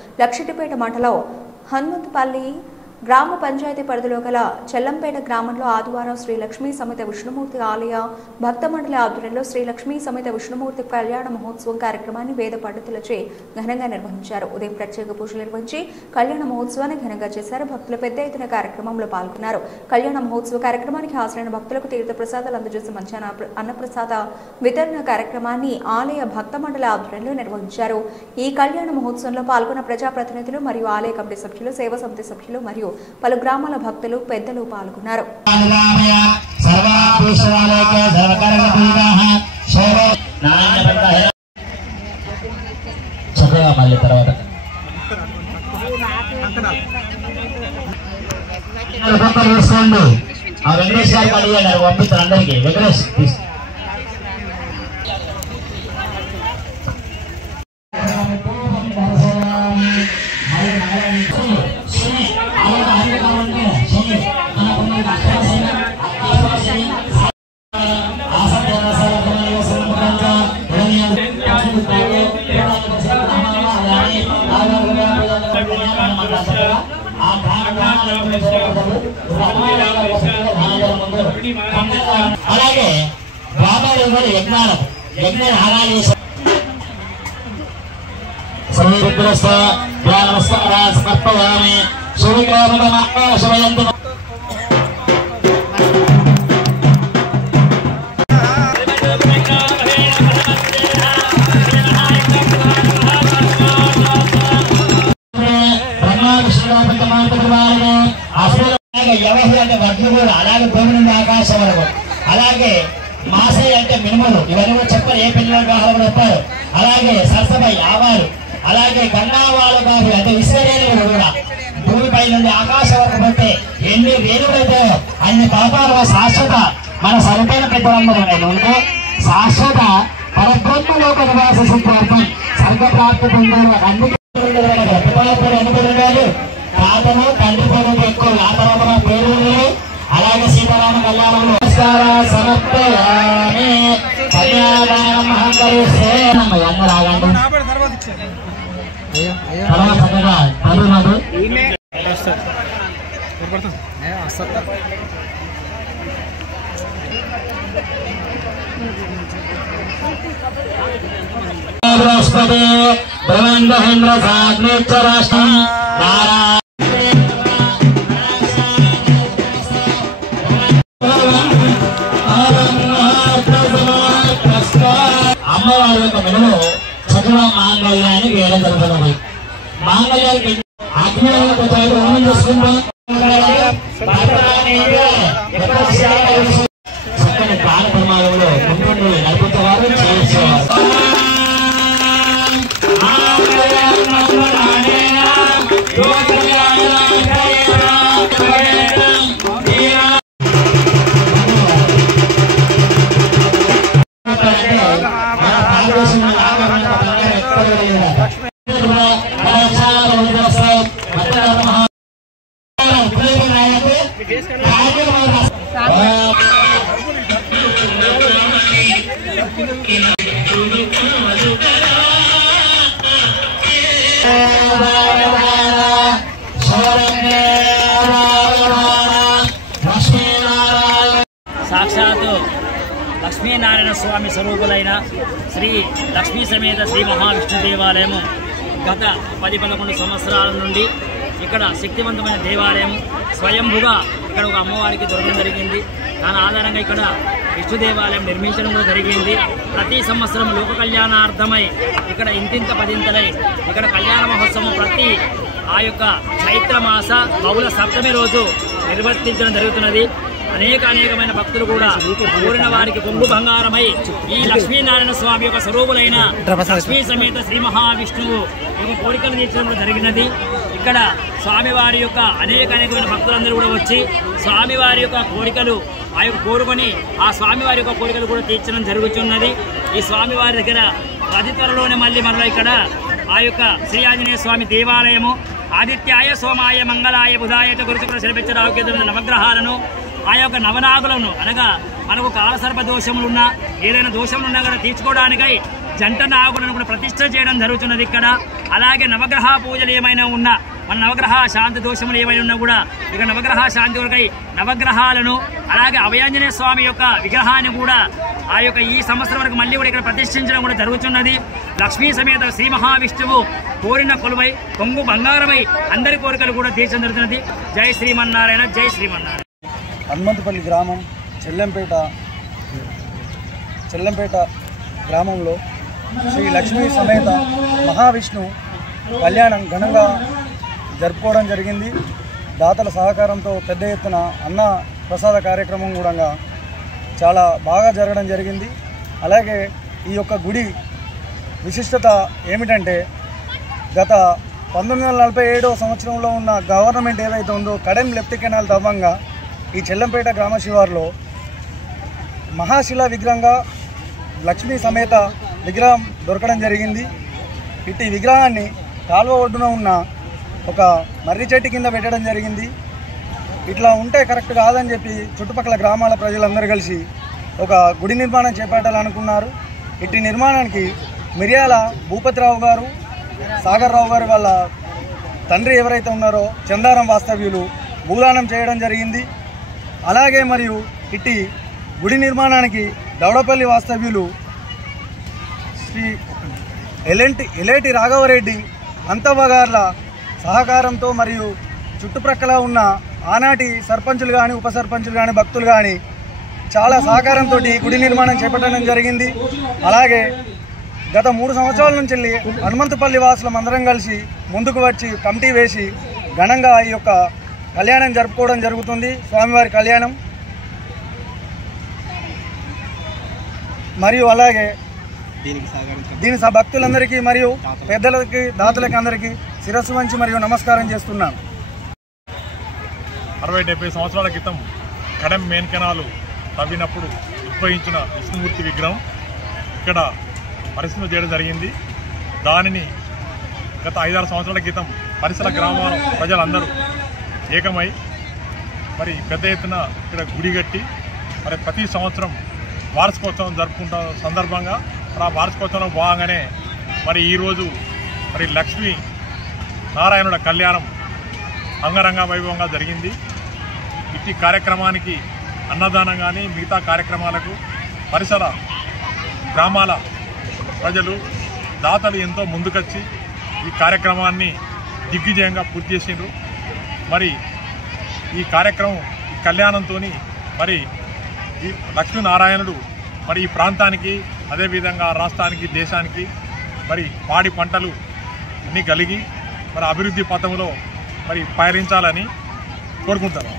లక్షటిపేట మండలం హనుమంతపల్లి గ్రామ పంచాయతీ పరిధిలో గల చెల్లంపేట గ్రామంలో ఆదివారం శ్రీ లక్ష్మీ సమేత విష్ణుమూర్తి ఆలయ భక్త మండలి ఆధ్వర్యంలో శ్రీ లక్ష్మీ సమేత విష్ణుమూర్తి కళ్యాణ మహోత్సవం కార్యక్రమాన్ని వేద పండితులచే ఘనంగా నిర్వహించారు. ఉదయం ప్రత్యేక పూజలు నిర్వహించి కళ్యాణ మహోత్సవాన్ని ఘనంగా చేశారు. భక్తులు పెద్ద ఎత్తున కార్యక్రమంలో పాల్గొన్నారు. కళ్యాణ మహోత్సవ కార్యక్రమానికి హాజరైన భక్తులకు తీర్థ ప్రసాదాలు అందజేసి మధ్యాహ్న అన్నప్రసాద వితరణ కార్యక్రమాన్ని ఆలయ భక్త మండలి ఆధ్వర్యంలో నిర్వహించారు. ఈ కళ్యాణ మహోత్సవంలో పాల్గొన్న ప్రజాప్రతినిధులు మరియు ఆలయ కమిటీ సభ్యులు, సేవా సమితి సభ్యులు మరియు పలు గ్రామాల భక్తులు పెద్దలు పాల్గొన్నారు. అలాగే బాబాలు యజ్ఞాలు హారాలు సమర్పయామి సూర్యగ్రహణం ఎవరి అంటే వడ్లు కూడా అలాగే భూమి నుండి ఆకాశం వరకు, అలాగే మాసే అంటే మినుములు, ఇవన్నీ కూడా చెప్పారు. ఏ పిల్లలు కావాలని చెప్పారు. అలాగే సరసపై ఆవాలు, అలాగే గన్నావాళ్ళు కాదు అంటే విశ్వరేణులు కూడా భూమిపై నుండి ఆకాశం వరకు పడితే ఎన్ని వేలువైతే అన్ని పాపాలు శాశ్వత మన సరిపోయిన పెద్దలందరూ ఉంటే శాశ్వత పరబ్రహ్మలోక నివాస సిద్ధార్థం స్వర్గప్రాప్తి పొందారు. అందుకే తాతను తండ్రి పేరు ఎక్కువ ఆ తర్వాత పేరు. అలాగే సీతారామ కళ్యాణంలో నమస్కార సమర్పయామి కళ్యాణం అహంకరిస్తే అందరూ ఆగండి. తర్వాత చక్కగా చదువునదు బృహస్పతి బ్రహ్మేంద్ర సాగ్నేచ్చ రాష్ట్రం అమ్మవారి యొక్క మెడలో చదువు మాంగళ్యాన్ని వేయడం జరుగుతున్నది. మాంగళ్యానికి అగ్నిలోకి చేసుకుంటాం. చక్కని కార్యక్రమాలలో ముందు నడుపుతారు చేసేవారు. సాక్షాత్తు లక్ష్మీనారాయణ స్వామి స్వరూపులైన శ్రీ లక్ష్మీ సమేత శ్రీ మహావిష్ణు దేవాలయము గత 10-11 సంవత్సరాల నుండి ఇక్కడ శక్తివంతమైన దేవాలయం స్వయంభుగా ఇక్కడ ఒక అమ్మవారికి దొరకడం జరిగింది. దాని ఆధారంగా ఇక్కడ విష్ణు దేవాలయం నిర్మించడం కూడా జరిగింది. ప్రతి సంవత్సరం లోక కళ్యాణార్థమై ఇక్కడ ఇంతింత పదింతలై ఇక్కడ కళ్యాణ మహోత్సవం ప్రతి ఆ యొక్క చైత్రమాస బహుళ సప్తమి రోజు నిర్వర్తించడం జరుగుతున్నది. అనేకమైన భక్తులు కూడా కోరిన వారికి కొంగు బంగారమై ఈ లక్ష్మీనారాయణ స్వామి యొక్క స్వరూపులైన లక్ష్మీ సమేత శ్రీ మహావిష్ణువు యొక్క కోరికలు తీర్చడం జరిగినది. ఇక్కడ స్వామివారి యొక్క అనేకమైన భక్తులందరూ కూడా వచ్చి స్వామివారి యొక్క కోరికలు ఆ యొక్క కోరుకొని ఆ స్వామివారి యొక్క కోరికలు కూడా తీర్చడం జరుగుతున్నది. ఈ స్వామివారి దగ్గర అతి త్వరలోనే మళ్ళీ మనలో ఇక్కడ ఆ యొక్క శ్రీ ఆంజనేయ స్వామి దేవాలయము ఆదిత్యాయ సోమాయ మంగళాయ బుధాయ గురుశుక్ర శనిపెచ్చర ఆరోగ్య నవగ్రహాలను ఆ యొక్క నవనాగులను అనగా మనకు కాలసర్ప దోషములున్నా ఏదైనా దోషములున్నా కూడా తీర్చుకోవడానికై జంట నాగులను కూడా ప్రతిష్ఠ చేయడం జరుగుతున్నది ఇక్కడ. అలాగే నవగ్రహ పూజలు ఏమైనా ఉన్నా, మన నవగ్రహ శాంతి దోషములు ఏమైనా ఉన్నా కూడా ఇక నవగ్రహ శాంతి కొరకై నవగ్రహాలను, అలాగే అభయాంజనేయ స్వామి యొక్క విగ్రహాన్ని కూడా ఆ యొక్క ఈ సంవత్సరం వరకు మళ్ళీ కూడా ఇక్కడ ప్రతిష్ఠించడం కూడా జరుగుతున్నది. లక్ష్మీ సమేత శ్రీ మహావిష్ణువు కోరిన కొలువై కొంగు బంగారమై అందరి కోరికలు కూడా తీర్చడం జరుగుతున్నది. జై శ్రీమన్నారాయణ, జై శ్రీమన్నారాయణ. హనుమంతుపల్లి గ్రామం చెల్లంపేట గ్రామంలో శ్రీ లక్ష్మీ సమేత మహావిష్ణు కళ్యాణం ఘనంగా జరుపుకోవడం జరిగింది. దాతల సహకారంతో పెద్ద ఎత్తున అన్న ప్రసాద కార్యక్రమం కూడా చాలా బాగా జరగడం జరిగింది. అలాగే ఈ యొక్క గుడి విశిష్టత ఏమిటంటే, గత 1947వ సంవత్సరంలో ఉన్న గవర్నమెంట్ ఏదైతే ఉందో కడెం లెఫ్ట్ కెనాల్ తవ్వంగా ఈ చెల్లంపేట గ్రామ శివారులో మహాశిలా విగ్రహంగా లక్ష్మీ సమేత విగ్రహం దొరకడం జరిగింది. ఇట్టి విగ్రహాన్ని కాలువ ఒడ్డున ఉన్న ఒక మర్రి చెట్టు కింద పెట్టడం జరిగింది. ఇట్లా ఉంటే కరెక్ట్ కాదని చెప్పి చుట్టుపక్కల గ్రామాల ప్రజలందరూ కలిసి ఒక గుడి నిర్మాణం చేపట్టాలనుకున్నారు. ఇట్టి నిర్మాణానికి మిర్యాల భూపతిరావు గారు, సాగర్ రావు గారు వాళ్ళ తండ్రి ఎవరైతే ఉన్నారో చందారం వాస్తవ్యులు భూదానం చేయడం జరిగింది. అలాగే మరియు ఇట్టి గుడి నిర్మాణానికి దౌడపల్లి వాస్తవ్యులు శ్రీ ఎలేటి రాఘవరెడ్డి అంతవగార్ల సహకారంతో మరియు చుట్టుప్రక్కల ఉన్న ఆనాటి సర్పంచులు కానీ ఉప సర్పంచులు కానీ భక్తులు కానీ చాలా సహకారంతో గుడి నిర్మాణం చేపట్టడం జరిగింది. అలాగే గత 3 సంవత్సరాల నుంచి హనుమంతుపల్లి వాసులం అందరం కలిసి ముందుకు వచ్చి కమిటీ వేసి ఘనంగా ఈ యొక్క కళ్యాణం జరుపుకోవడం జరుగుతుంది. స్వామివారి కళ్యాణం మరియు అలాగే దీని భక్తులందరికీ మరియు పెద్దలకి దాతలకి అందరికీ శిరస్సు వంచి మరియు నమస్కారం చేస్తున్నాను. 60-70 సంవత్సరాల క్రితం కడెం మెయిన్ కెనాలు తవ్వినప్పుడు ఉద్భవించిన విష్ణుమూర్తి విగ్రహం ఇక్కడ పరిశీలన చేయడం జరిగింది. దానిని గత 5-6 సంవత్సరాల క్రితం పరిసర గ్రామాల ప్రజలందరూ ఏకమై మరి పెద్ద ఎత్తున ఇక్కడ గుడి కట్టి మరి ప్రతి సంవత్సరం వార్షికోత్సవం జరుపుకుంటున్న సందర్భంగా ఆ వార్షికోత్సవం భాగంగానే మరి ఈరోజు మరి లక్ష్మీ నారాయణుల కళ్యాణం అంగరంగ వైభవంగా జరిగింది. ఇట్టి కార్యక్రమానికి అన్నదానం కానీ మిగతా కార్యక్రమాలకు పరిసర గ్రామాల ప్రజలు దాతలు ఎంతో ముందుకొచ్చి ఈ కార్యక్రమాన్ని దిగ్విజయంగా పూర్తి చేసిండ్రు. మరి ఈ కార్యక్రమం ఈ కళ్యాణంతో మరి ఈ లక్ష్మీనారాయణుడు మరి ఈ ప్రాంతానికి అదేవిధంగా రాష్ట్రానికి దేశానికి మరి పాడి పంటలు అన్నీ కలిగి మరి అభివృద్ధి పథంలో మరి పయనించాలని కోరుకుంటాను.